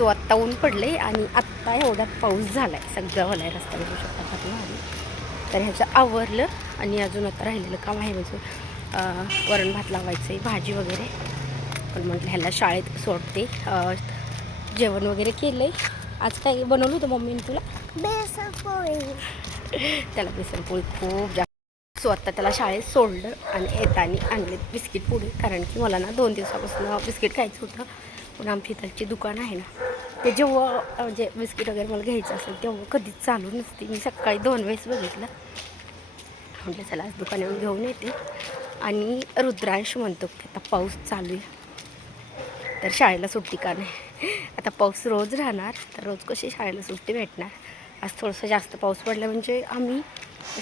So आत्ता ऊन पडले आणि आत्ता एवढ्यात पाऊस झाला आहे. सगळं होला आहे रस्त्यावर बघू शकता खाली. तर ह्याचं आवरलं आणि अजून आता राहिलेलं काम आहे म्हणजे वरण भात लावायचं आहे, भाजी वगैरे. पण म्हटलं ह्याला शाळेत सोडते. जेवण वगैरे केलं आहे. आज काय बनवलं होतं मम्मीने तुला? बेसन पोळी. त्याला बेसन पोळी खूप जास्त. सो आत्ता त्याला शाळेत सोडलं आणि येताना आणले बिस्किट पुढे, कारण की मला ना 2 दिवसापासून बिस्किट खायचं होतं. पण आमच्या इथलची दुकान आहे ना, ते जेव्हा म्हणजे बिस्किट वगैरे मला घ्यायचं असेल तेव्हा कधीच चालू नसते. मी सकाळी 2 वेळेस बघितलं. म्हटलं चला आज दुकानावर घेऊन येते. आणि रुद्रांश म्हणतो की आता पाऊस चालू आहे तर शाळेला सुट्टी का नाही. आता पाऊस रोज राहणार तर रोज कशी शाळेला सुट्टी भेटणार. आज थोडंसं जास्त पाऊस पडला म्हणजे आम्ही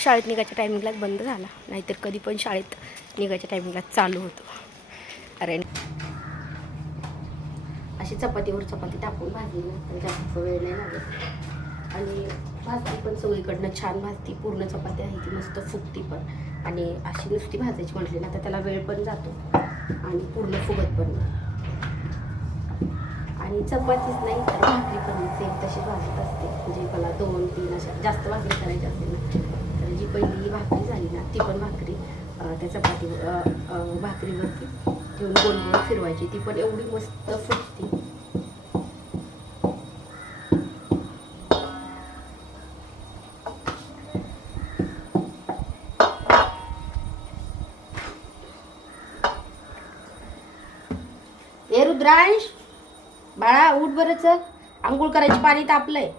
शाळेत निघायच्या टायमिंगलाच बंद झाला, नाहीतर कधी पण शाळेत निघायच्या टायमिंगलाच चालू होतो. अरे अशी चपातीवर चपाती टाकून भाजली ना तर जास्त वेळ नाही लागत. आणि भाजती पण सगळीकडनं छान भाजती. पूर्ण चपाती आहे ती मस्त फुगती पण. आणि अशी नुसती भाजायची म्हटली ना तर त्याला वेळ पण जातो आणि पूर्ण फुगत पण नाही. आणि चपातीच नाही तर भाकरी पण सेम तशीच भाजत असते. म्हणजे मला 2-3 अशा जास्त भाकरी करायची असेल ना तर जी पहिली भाकरी झाली ना ती पण भाकरी त्या चपाती भाकरीवरती ठेवून गोल गोल फिरवायची. ती पण एवढी मस्त फुटती. ए रुद्रांश बाळा उठ बरं, चल आंघोळ करायची, पाणी तापलंय.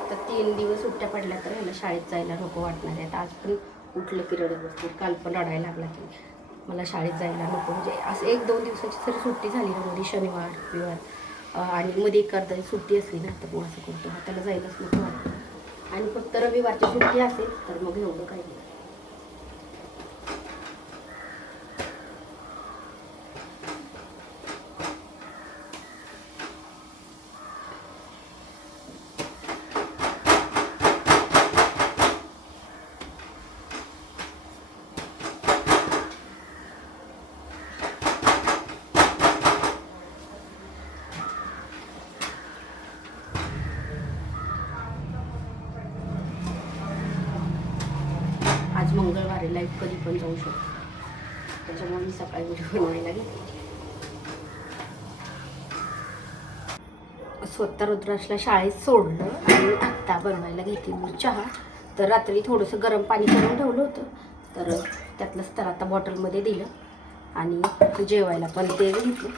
आता 3 दिवस सुट्ट्या पडल्या तर ह्याला शाळेत जायला नको वाटणार आहे. आज पण उठलं की रडत बसतो. काल पण रडायला लागला की मला शाळेत जायला नको. म्हणजे असं 1-2 दिवसाची जरी सुट्टी झाली ना, मध्ये शनिवार रविवार आणि मध्ये एक अर्धा सुट्टी असली ना तर मग असं करतो त्याला जायलाच नको वाटतं. आणि फक्त रविवारची सुट्टी असेल तर मग एवढं काही नाही. आज मंगळवार आहे, लाईट कधी पण जाऊ शकतो. त्याच्यामुळे मी सकाळी व्हिडिओ बनवायला घेतली. स्वतः रुद्राशला शाळेत सोडलं आणि आत्ता बनवायला घेतली चहा. तर रात्री थोडंसं गरम पाणी करून ठेवलं होतं तर त्यातलंच तर आता बॉटलमध्ये दिलं आणि जेवायला पण ते घेतलं.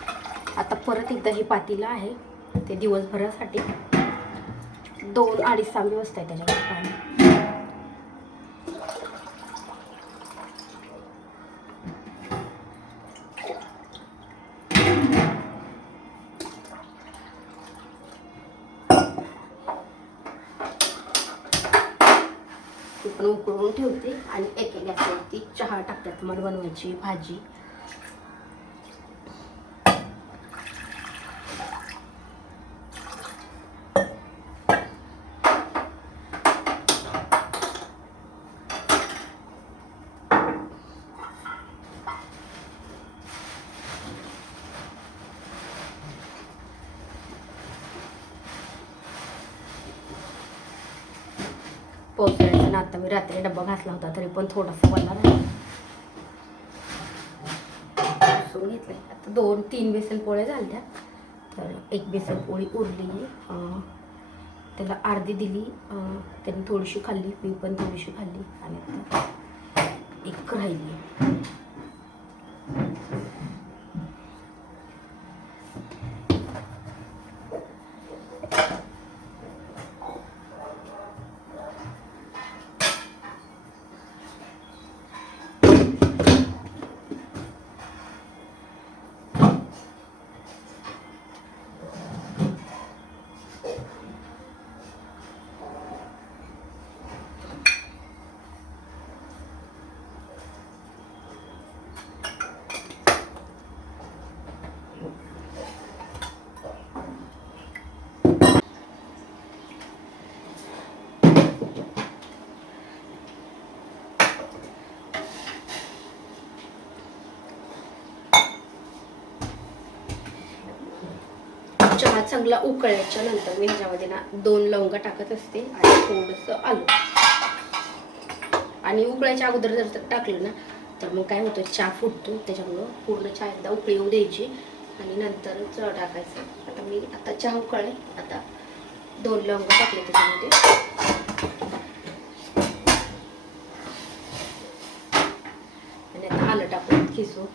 आता परत एकदा ही पातीला आहे ते दिवसभरासाठी 2-2.5 तांबे वाजता आहे त्याच्यावर पाणी. पण उकळून ठेवते आणि एका गॅसवरती चहा टाकतात मला बनवायची भाजी. पोचवायचं ना, आता मी रात्री डब्बा घातला होता तरी पण थोडासा वल्ला राहिला. पुसून घेतलंय. आता 2-3 बेसन पोळ्या झाल्या तर एक बेसन पोळी उरली. त्याला अर्धी दिली, त्यांनी थोडीशी खाल्ली, मी पण थोडीशी खाल्ली आणि आता एक राहिली. चहा चांगला उकळल्याच्या नंतर मी ह्याच्यामध्ये ना 2 लवंगा टाकत असते आणि थोडंसं आलं. आणि उकळायच्या अगोदर जर टाकलं ना तर मग काय होतं, चहा फुटतो. त्याच्यामुळं पूर्ण चहा एकदा उकळी येऊ द्यायची आणि नंतरच टाकायचं. आता चहा उकळले, आता 2 लवंग टाकले त्याच्यामध्ये आणि आता आलं टाकून खिसू.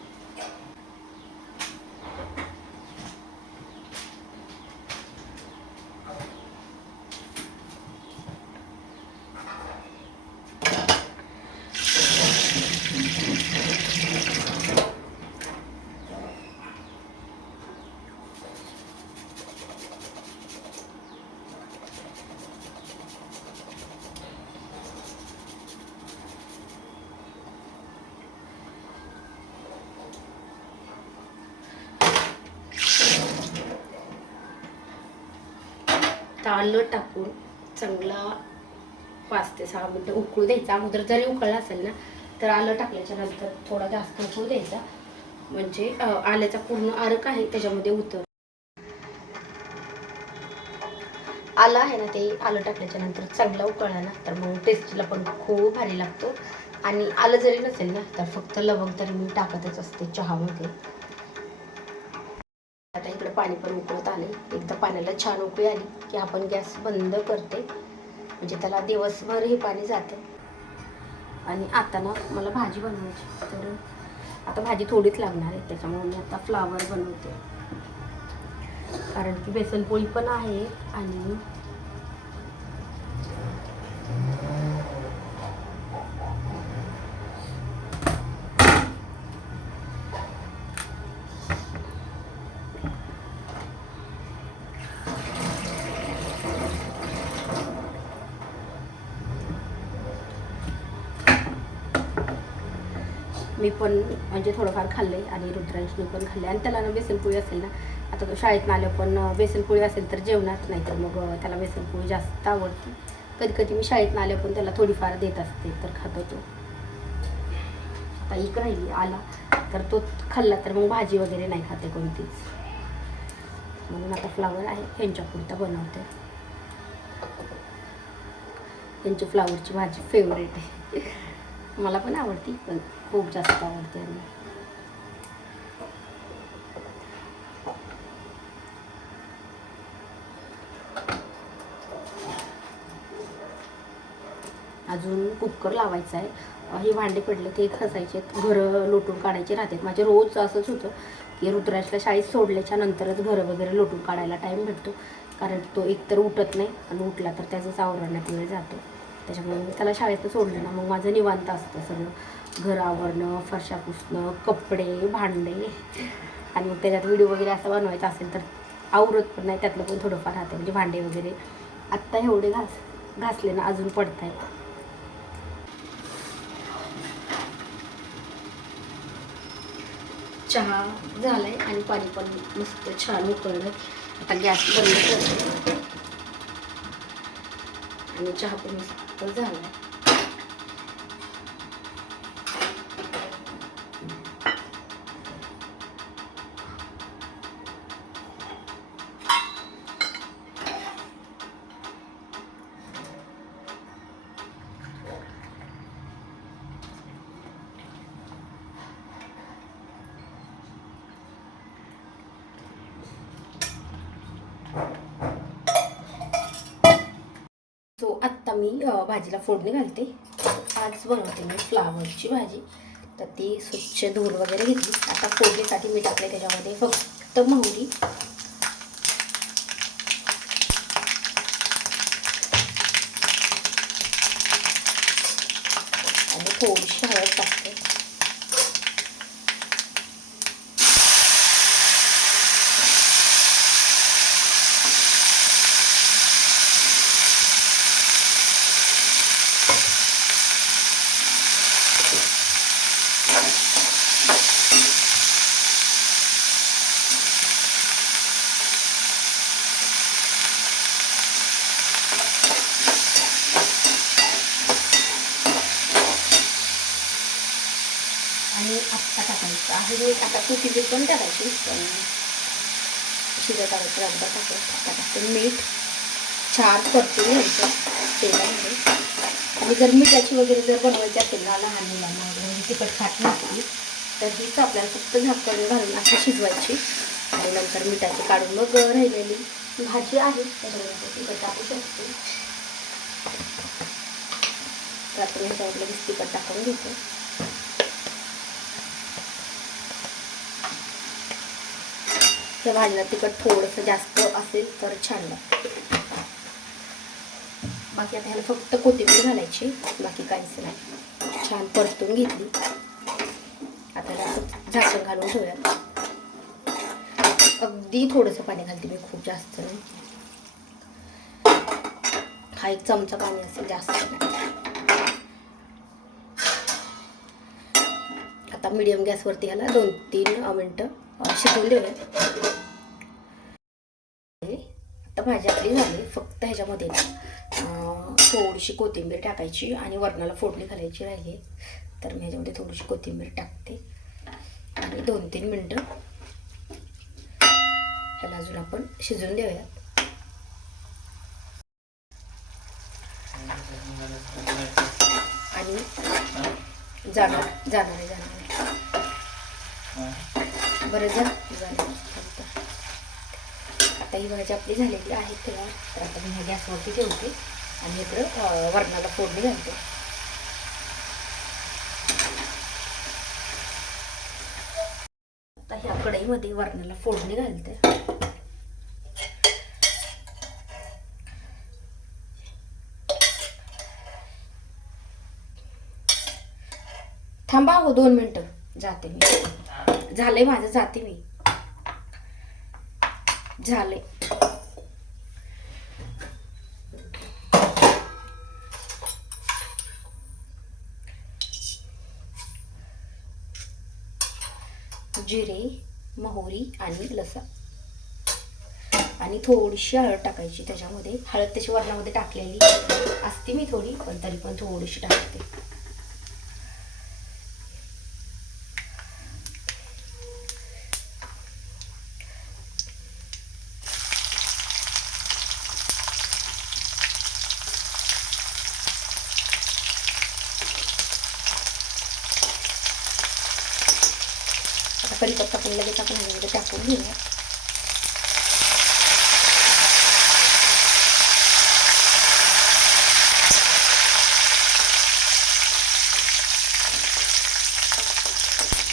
आलं टाकून चांगला 5 ते 6 मिनटं उकळू द्यायचा. अगोदर जरी उकळला असेल ना तर आलं टाकल्याच्या नंतर थोडा जास्त उकळू द्यायचा, म्हणजे आल्याचा पूर्ण अर्क आहे त्याच्यामध्ये उतर. आलं आहे ना, ते आलं टाकल्याच्या नंतर चांगला उकळला ना तर मग टेस्टला पण खूप भारी लागतो. आणि आलं जरी नसेल ना तर फक्त लवंग तरी मी टाकतच असते चहामध्ये. आता इकडे पाणी पण उकळत आले. एकदा पाण्याला छान उकळी आली की आपण गॅस बंद करते, म्हणजे त्याला दिवसभर हे पाणी जाते. आणि आता ना मला भाजी बनवायची, तर आता भाजी थोडीच लागणार आहे, त्याच्यामुळे मी आता फ्लावर बनवते. कारण की बेसन पोळी पण आहे आणि मी पण म्हणजे थोडंफार खाल्लं आहे आणि रुद्रांशने पण खाल्ले. आणि त्याला ना बेसनपोळी असेल ना, आता तो शाळेतून आलं पण बेसनपोळी असेल तर जेवणात, नाही तर मग त्याला बेसनपोळी जास्त आवडते. कधी कधी मी शाळेतून आलं पण त्याला थोडीफार देत असते, तर खातो तो. आता एक राहिली, आला तर तो खाल्ला तर मग भाजी वगैरे नाही खाते कोणतीच, म्हणून आता फ्लावर आहे ह्यांच्यापुरता बनवते. त्यांची फ्लावरची भाजी फेवरेट आहे. मला पण आवडती, पण खूप जास्त आवडते. आणि अजून कुकर लावायचा आहे. हे भांडे पडले ते घासायचे, घरं लोटून काढायचे राहतात माझे. रोज असंच होतं की रुद्राजला शाळेत सोडल्याच्या नंतरच घरं वगैरे लोटून काढायला टाईम भेटतो, कारण तो एकतर उठत नाही आणि उठला तर त्याचंच आवरण्यात वेळ जातो. त्याच्यामुळे मी त्याला शाळेत सोडलं ना मग माझं निवांत असतं सगळं. घर आवरणं, फरशा पुसणं, कपडे, भांडे, आणि मग त्याच्यात व्हिडिओ वगैरे असं बनवायचं असेल तर आवरत पण नाही, त्यातलं पण थोडंफार राहते. म्हणजे भांडे वगैरे आत्ता एवढे घासले ना अजून पडत आहेत. चहा झालाय आणि पाणी पण मस्त छान उकळलं. आता गॅस बंद करते आणि चहा पण मस्त झालाय. सो आत्ता मी भाजीला फोडणी घालते. आज बनवते मी फ्लावरची भाजी, तर ती स्वच्छ धुवून वगैरे घेतली. आता फोडणीसाठी मी टाकले त्याच्यामध्ये फक्त मोहरी आणि थोडीशी हळद टाकते. आणि आत्ता टाकायचं आहे मी, आता कुठली पण टाकायची. शिजत आलं तर अर्धा टाकते मीठ, छान परतून घ्यायचं तेलामध्ये. आणि जर मिठाची वगैरे जर बनवायची असेल ना लहान मुलांना वगैरे तिखट खात नसतील तर हीच आपल्याला फक्त झाकण घालून अशी शिजवायची. आणि नंतर मिठाची काढून मग राहिलेली भाजी आहे त्याच्यामध्ये तिखट टाकू शकतो. तर आपण ह्याच्यावर लगेच तिखट टाकून घेतो. त्या भाजीला तिखट थोडंसं जास्त असेल तर छान लागतं. बाकी आता ह्याला फक्त कोथिंबीर घालायची, बाकी काहीच नाही. छान परतून घेतली. आता ह्याला झाकण घालून ठेवूया. अगदी थोडंसं पाणी घालते मी, खूप जास्त नाही. हा 1 चमचा पाणी असेल, जास्त नाही. आता मीडियम गॅसवरती ह्याला 2-3 मिनटं शिजवून देऊया. आता भाजी आपली झाली. फक्त ह्याच्यामध्ये थोडीशी कोथिंबीर टाकायची आणि वरणाला फोडणी घालायची राहिली. तर मी ह्याच्यामध्ये थोडीशी कोथिंबीर टाकते आणि 2-3 मिनटं ह्याला अजून आपण शिजवून देऊया. आणि जाणार बरं जाणार. आता ही भाजी आपली झालेली आहे तयार. तर आता मी ह्या गॅसवरती ठेवते आणि इकडं वरणाला फोडणी घालते. आता ह्या कढईमध्ये वरणाला फोडणी घालते. थांबा हो 2 मिनटं, जाते मी. झालंय माझं, जाते मी. झाले. जिरे, मोहरी आणि लसूण आणि थोडीशी हळद टाकायची त्याच्यामध्ये. हळद त्याची वरणामध्ये टाकलेली असते मी थोडी, पण तरी पण थोडीशी टाकते. कढीपत्ता पण लगेच आपण ह्याच्यामध्ये टाकून घेऊया.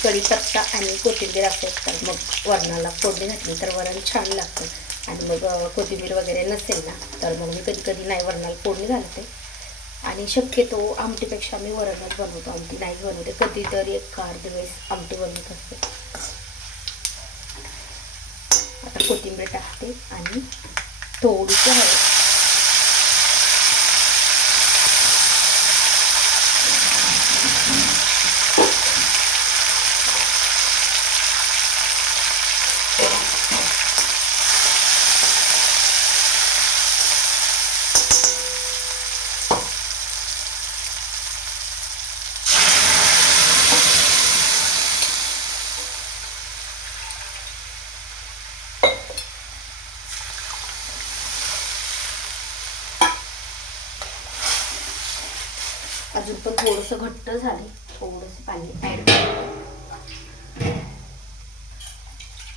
कढीपत्ता आणि कोथिंबीर असेल तर मग वरणाला फोडणी घातली तर वरण छान लागतं. आणि मग कोथिंबीर वगैरे नसेल ना तर मग मी कधी कधी नाही वरणाला फोडणी घालते. आणि शक्यतो आमटीपेक्षा मी वरणच बनवतो, आमटी नाहीच बनवते. कधीतरी 1-2 वेळेस आमटी बनवत असते. आता कोथिंबीर टाकते आणि थोडीशी हळद. अजून पण थोडंसं घट्ट झाले, थोडंसं पाणी ॲड करते.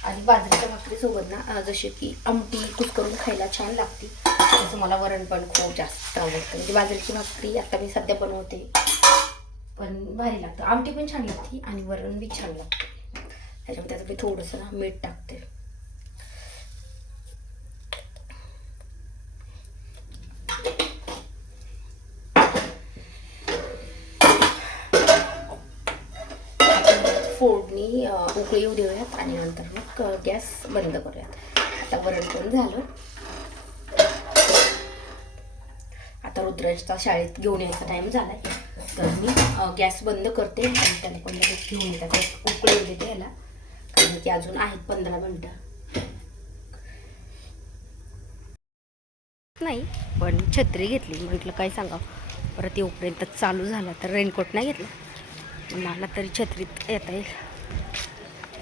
आणि बाजरीच्या भाकरीसोबत ना जसे की आमटी कुस्करून खायला छान लागते, तसं मला वरण पण खूप जास्त आवडतं. म्हणजे बाजरीची भाकरी आता मी सध्या बनवते पण भारी लागतं. आमटी पण छान लागते आणि वरण बी छान लागते. त्याच्यामध्ये आता मी थोडंसं ना मीठ टाकते. फोडणी उकळी येऊ देऊयात आणि नंतर मग गॅस बंद करूयात. आता वरण पण झालं. आता रुद्राजचा शाळेत घेऊन यायचा टाइम झालाय, तर मी गॅस बंद करते आणि त्याला पण लगेच घेऊन येतात. उकळी येऊ देते याला, कारण की अजून आहेत 15 मिनटं. नाही पण छत्री घेतली, म्हटलं काय सांगावं. परत येऊपर्यंत चालू झाला तर रेनकोट नाही घेतला. मला तरी छत्रीत येता येईल.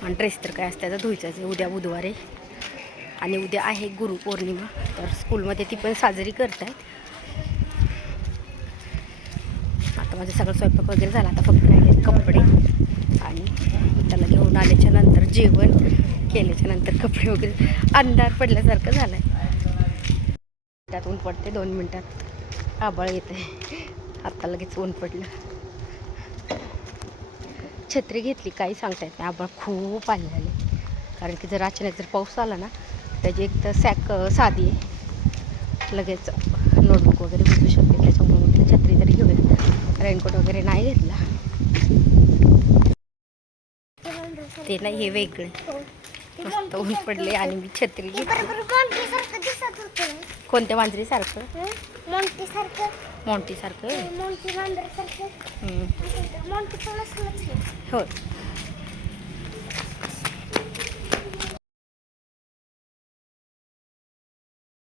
आणि ड्रेस तर काय असते आता धुयचाच आहे, उद्या बुधवार आहे. आणि उद्या आहे गुरुपौर्णिमा, तर स्कूलमध्ये ती पण साजरी करत आहेत. आता माझं सगळं स्वयंपाक वगैरे झाला, आता फक्त राहिले कपडे आणि त्याला घेऊन आल्याच्या नंतर जेवण केल्याच्या नंतर कपडे वगैरे. अंधार पडल्यासारखं झालं आहे. त्यात ऊन पडते, 2 मिनटात आभाळ येते. आता लगेच ऊन पडलं. छत्री घेतली काही सांगता येत नाही, आभाळ खूप आले आले. कारण की जर अचानक जर पाऊस आला ना, त्याची एक तर सॅक साधी आहे, लगेच नोटबुक वगैरे भिजू शकते. त्याच्यामुळे म्हटलं छत्री तरी घेऊया. रेनकोट वगैरे नाही घेतला. ते नाही, हे वेगळे. मस्त ऊन पडले आणि मी छत्री घेतली. कोणत्या मांजरीसारखं? मोंटी सारखं. हो.